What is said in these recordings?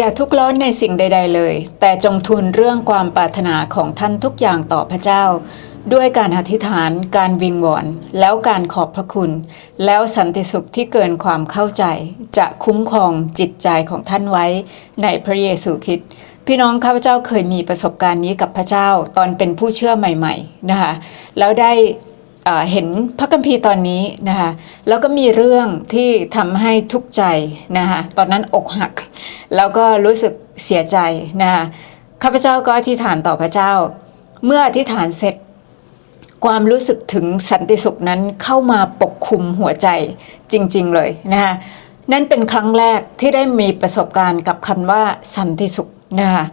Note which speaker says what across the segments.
Speaker 1: อย่าทุกข์ร้อนในสิ่งใด ๆ เลย แต่จงทูลเรื่องความปรารถนาของท่านทุกอย่างต่อพระเจ้า ด้วยการอธิษฐาน การวิงวอน แล้วการขอบพระคุณ แล้วสันติสุขที่เกินความเข้าใจ จะคุ้มครองจิตใจของท่านไว้ในพระเยซูคริสต์พี่น้องข้าพเจ้าเคยมีประสบการณ์นี้กับพระเจ้าตอนเป็นผู้เชื่อใหม่ ๆ นะคะ แล้วได้ เห็นพระคัมภีร์ตอนนี้นะคะแล้วก็มีเรื่องที่ทำให้ทุกข์ใจนะคะตอนนั้นอกหัก แล้วก็รู้สึกเสียใจนะคะข้าพเจ้าก็อธิษฐานต่อพระเจ้า เมื่ออธิษฐานเสร็จความรู้สึกถึงสันติสุขนั้นเข้ามาปกคลุมหัวใจจริง ๆ เลยนะคะนั่นเป็นครั้งแรกที่ได้มีประสบการณ์กับคำว่าสันติสุขนะคะ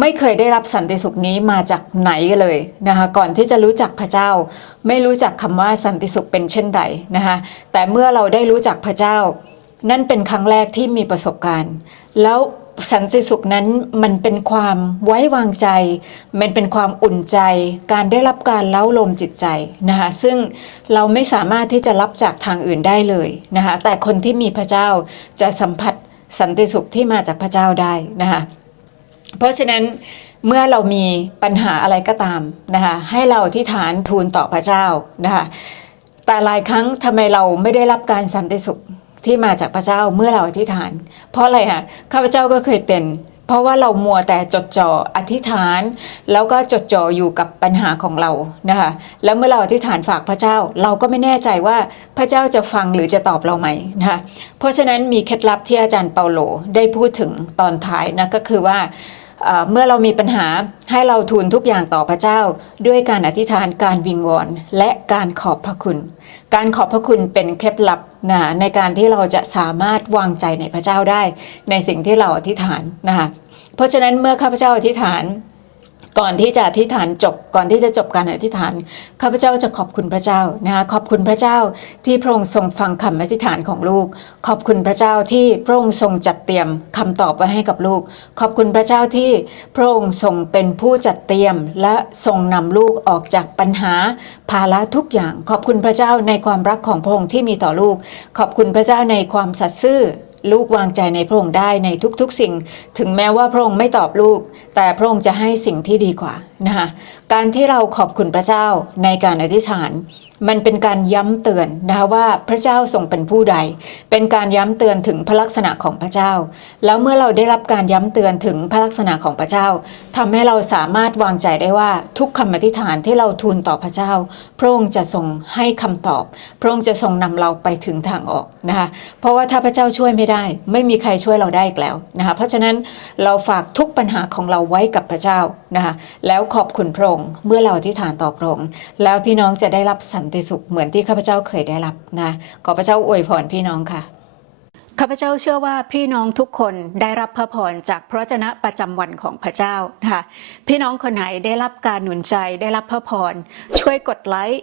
Speaker 1: ไม่เคยได้รับสันติสุขนี้มาจากไหนเลยนะคะก่อนที่จะรู้จักพระเจ้า ไม่รู้จักคำว่าสันติสุขเป็นเช่นใดนะคะแต่เมื่อเราได้รู้จักพระเจ้า นั่นเป็นครั้งแรกที่มีประสบการณ์ แล้วสันติสุขนั้นมันเป็นความไว้วางใจ มันเป็นความอุ่นใจ การได้รับการเล้าลมจิตใจนะคะซึ่งเราไม่สามารถที่จะรับจากทางอื่นได้เลยนะคะแต่คนที่มีพระเจ้าจะสัมผัสสันติสุขที่มาจากพระเจ้าได้นะคะ เพราะฉะนั้นเมื่อเรามีปัญหาอะไรก็ตามนะคะให้เราที่ฐานทูลต่อพระเจ้านะคะแต่หลายครั้งทำไมเราไม่ได้รับการสันติสุขที่มาจากพระเจ้าเมื่อเราอธิษฐาน เพราะอะไรคะข้าพเจ้าก็เคยเป็น เพราะว่าเรามัวแต่จดจ่ออธิษฐาน แล้วก็จดจ่ออยู่กับปัญหาของเรานะคะแล้วเมื่อเราอธิษฐานฝากพระเจ้า เราก็ไม่แน่ใจว่าพระเจ้าจะฟังหรือจะตอบเราไหมนะคะเพราะฉะนั้นมีเคล็ดลับที่อาจารย์เปาโลได้พูดถึงตอนท้ายนะก็คือว่า เมื่อเรามีปัญหาให้เราทูลทุกอย่างต่อพระเจ้า ด้วยการอธิษฐานการวิงวอนและการขอบพระคุณ การขอบพระคุณเป็นเคล็ดลับนะในการที่เราจะสามารถวางใจในพระเจ้าได้ ในสิ่งที่เราอธิษฐานนะคะเพราะฉะนั้นเมื่อข้าพเจ้าอธิษฐาน ก่อนที่จะอธิษฐานจบก่อนที่จะจบการอธิษฐานข้าพเจ้าจะขอบคุณพระเจ้านะคะขอบคุณพระเจ้าที่พระองค์ทรงฟังคำอธิษฐานของลูก ขอบคุณพระเจ้าที่พระองค์ทรงจัดเตรียมคำตอบไว้ให้กับลูก ขอบคุณพระเจ้าที่พระองค์ทรงเป็นผู้จัดเตรียม และทรงนำลูกออกจากปัญหาภาระทุกอย่าง ขอบคุณพระเจ้าในความรักของพระองค์ที่มีต่อลูก ขอบคุณพระเจ้าในความสัตย์ซื่อ ลูกวางใจในพระองค์ได้ในทุกๆสิ่ง ถึงแม้ว่าพระองค์ไม่ตอบลูก แต่พระองค์จะให้สิ่งที่ดีกว่านะคะการที่เราขอบคุณพระเจ้าในการอธิษฐาน มันเป็นการย้ำเตือนนะคะว่าพระเจ้าทรงเป็นผู้ใด เป็นการย้ำเตือนถึงพระลักษณะของพระเจ้า แล้วเมื่อเราได้รับการย้ำเตือนถึงพระลักษณะของพระเจ้าทำให้เราสามารถวางใจได้ว่าทุกคำอธิษฐานที่เราทูลต่อพระเจ้า พระองค์จะทรงให้คำตอบ พระองค์จะทรงนำเราไปถึงทางออกนะคะเพราะว่าถ้าพระเจ้าช่วยไม่ได้ไม่มีใครช่วยเราได้อีกแล้วนะคะเพราะฉะนั้นเราฝากทุกปัญหาของเราไว้กับพระเจ้านะคะแล้วขอบคุณพระองค์เมื่อเราอธิษฐานต่อพระองค์แล้วพี่น้องจะได้รับสันติสุขเหมือนที่ข้าพเจ้าเคยได้รับนะขอพระเจ้าอวยพรพี่น้องค่ะข้าพเจ้าเชื่อว่าพี่น้องทุกคนได้รับพระพรจากพระวจนะประจำวันของพระเจ้านะคะพี่น้องคนไหนได้รับการหนุนใจได้รับพระพรช่วยกดไลค์